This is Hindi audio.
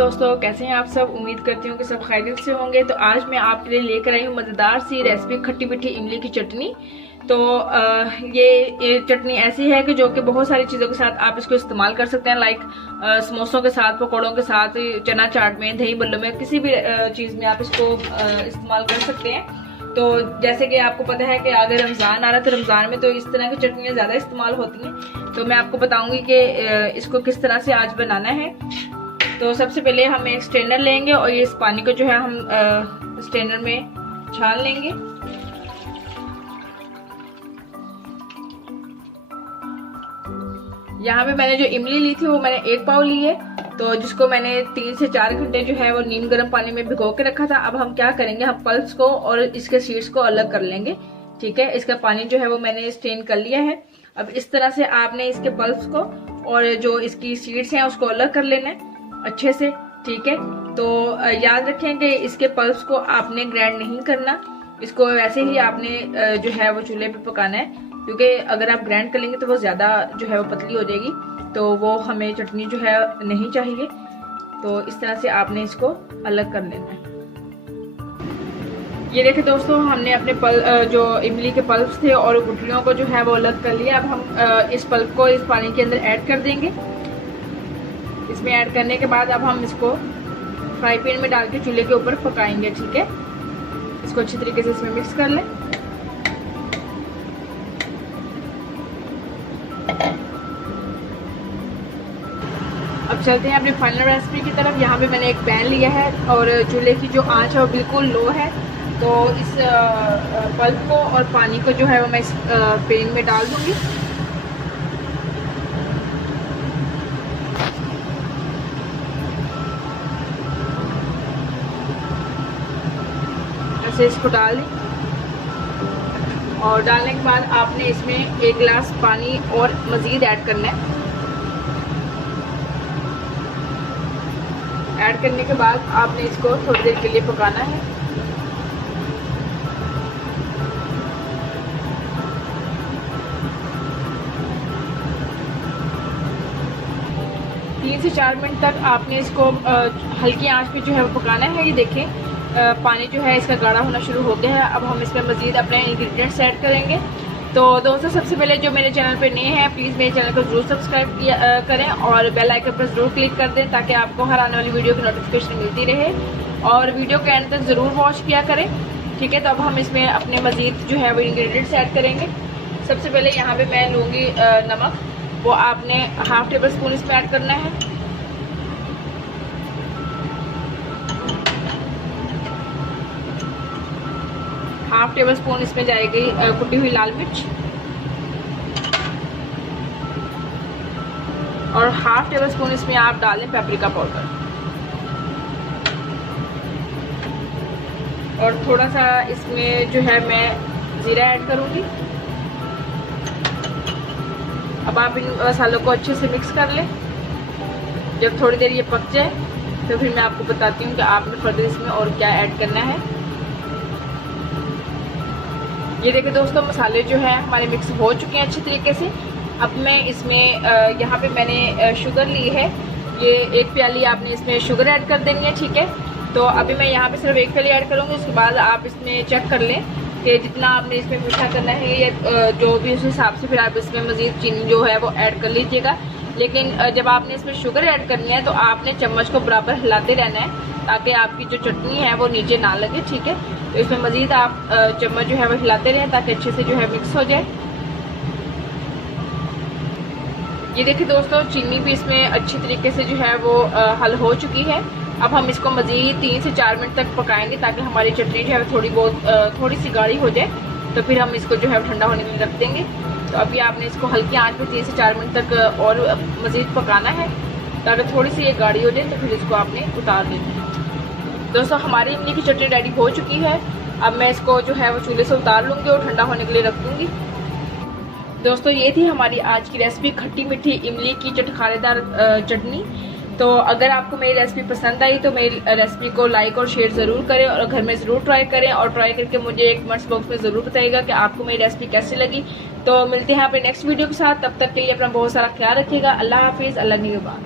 दोस्तों, कैसे हैं आप सब। उम्मीद करती हूँ कि सब खैरियत से होंगे। तो आज मैं आपके लिए लेकर आई हूँ मज़ेदार सी रेसिपी खट्टी मीठी इमली की चटनी। तो ये चटनी ऐसी है कि जो कि बहुत सारी चीज़ों के साथ आप इसको इस्तेमाल कर सकते हैं। लाइक समोसों के साथ, पकौड़ों के साथ, चना चाट में, दही बल्लों में, किसी भी चीज़ में आप इसको इस्तेमाल कर सकते हैं। तो जैसे कि आपको पता है कि अगर रमज़ान आ रहा है तो रमज़ान में तो इस तरह की चटनियाँ ज़्यादा इस्तेमाल होती हैं। तो मैं आपको बताऊंगी कि इसको किस तरह से आज बनाना है। तो सबसे पहले हम एक स्ट्रेनर लेंगे और ये इस पानी को जो है हम स्ट्रेनर में छान लेंगे। यहाँ पे मैंने जो इमली ली थी वो मैंने 1 पाव ली है। तो जिसको मैंने 3 से 4 घंटे जो है वो नीम गर्म पानी में भिगो के रखा था। अब हम क्या करेंगे, हम पल्प्स को और इसके सीड्स को अलग कर लेंगे। ठीक है, इसका पानी जो है वो मैंने स्ट्रेन कर लिया है। अब इस तरह से आपने इसके पल्प्स को और जो इसकी सीड्स हैं उसको अलग कर लेना है अच्छे से। ठीक है, तो याद रखें कि इसके पल्प्स को आपने ग्राइंड नहीं करना, इसको वैसे ही आपने जो है वो चूल्हे पे पकाना है, क्योंकि अगर आप ग्राइंड कर लेंगे तो वो ज़्यादा जो है वो पतली हो जाएगी, तो वो हमें चटनी जो है नहीं चाहिए। तो इस तरह से आपने इसको अलग कर लेना है। ये देखिए दोस्तों, हमने अपने जो इमली के पल्प्स थे और गुठलियों को जो है वो अलग कर लिया। अब हम इस पल्प को इस पानी के अंदर ऐड कर देंगे। इसमें ऐड करने के बाद अब हम इसको फ्राई पैन में डाल के चूल्हे के ऊपर पकाएंगे। ठीक है, इसको अच्छी तरीके से इसमें मिक्स कर लें। अब चलते हैं अपनी फाइनल रेसिपी की तरफ। यहाँ पे मैंने एक पैन लिया है और चूल्हे की जो आंच है वो बिल्कुल लो है। तो इस पल्प को और पानी को जो है वो मैं इस पैन में डाल दूंगी। ऐसे इसको डाल दी और डालने के बाद आपने इसमें 1 गिलास पानी और मज़ीद ऐड करना है। ऐड करने के बाद आपने इसको थोड़ी देर के लिए पकाना है। तीन से 4 मिनट तक आपने इसको हल्की आंच पे जो है वो पकाना है। ये देखें, पानी जो है इसका गाढ़ा होना शुरू हो गया है। अब हम इसमें मज़ीद अपने इंग्रेडिएंट्स ऐड करेंगे। तो दोस्तों, सबसे पहले जो मेरे चैनल पे नए हैं प्लीज़ मेरे चैनल को ज़रूर सब्सक्राइब करें और बेल आइकन पर ज़रूर क्लिक कर दें, ताकि आपको हर आने वाली वीडियो की नोटिफिकेशन मिलती रहे। और वीडियो के एंड तक ज़रूर वॉच किया करें। ठीक है, तो अब हम इसमें अपने मज़ीद जो है वो इंग्रेडिएंट्स ऐड करेंगे। सबसे पहले यहाँ पर मैं लूँगी नमक, वो आपने ½ टेबल स्पून इसमें ऐड करना है। ½ टेबल स्पून इसमें जाएगी कुटी हुई लाल मिर्च और ½ टेबल स्पून इसमें आप डालें पेपरिका पाउडर और थोड़ा सा इसमें जो है मैं जीरा ऐड करूंगी। अब आप इन मसालों को अच्छे से मिक्स कर लें। जब थोड़ी देर ये पक जाए तो फिर मैं आपको बताती हूँ कि आपने फर्दर इसमें और क्या ऐड करना है। ये देखिए दोस्तों, मसाले जो है हमारे मिक्स हो चुके हैं अच्छी तरीके से। अब मैं इसमें यहाँ पे मैंने शुगर ली है। ये 1 प्याली आपने इसमें शुगर ऐड कर देनी है। ठीक है, तो अभी मैं यहाँ पे सिर्फ 1 प्याली ऐड करूँगी। उसके बाद आप इसमें चेक कर लें कि जितना आपने इसमें मीठा करना है या जो भी उस हिसाब से फिर आप इसमें मज़ीद चीनी जो है वो ऐड कर लीजिएगा। लेकिन जब आपने इसमें शुगर ऐड करनी है तो आपने चम्मच को बराबर हिलाते रहना है, ताकि आपकी जो चटनी है वो नीचे ना लगे। ठीक है, तो इसमें मज़ीद आप चम्मच जो है वो हिलाते रहें ताकि अच्छे से जो है मिक्स हो जाए। ये देखिए दोस्तों, चीनी भी इसमें अच्छी तरीके से जो है वो हल हो चुकी है। अब हम इसको मज़ीद 3 से 4 मिनट तक पकाएंगे, ताकि हमारी चटनी जो है थोड़ी सी गाढ़ी हो जाए। तो फिर हम इसको जो है ठंडा होने के लिए रख देंगे। तो अभी आपने इसको हल्की आंच पे 3 से 4 मिनट तक और मज़ीद पकाना है, ताकि थोड़ी सी ये गाढ़ी हो जाए। तो फिर इसको आपने उतार लेना है। दोस्तों, हमारी इमली की चटनी रेडी हो चुकी है। अब मैं इसको जो है वो चूल्हे से उतार लूँगी और ठंडा होने के लिए रख दूँगी। दोस्तों, ये थी हमारी आज की रेसिपी खट्टी मीठी इमली की चटखारेदार चटनी। तो अगर आपको मेरी रेसिपी पसंद आई तो मेरी रेसिपी को लाइक और शेयर ज़रूर करें और घर में ज़रूर ट्राई करें, और ट्राई करके मुझे एक कमेंट्स बॉक्स में ज़रूर बताइएगा कि आपको मेरी रेसिपी कैसी लगी। तो मिलते हैं अपने नेक्स्ट वीडियो के साथ, तब तक के लिए अपना बहुत सारा ख्याल रखिएगा। अल्लाह हाफिज़, अल्लाह निगहबान।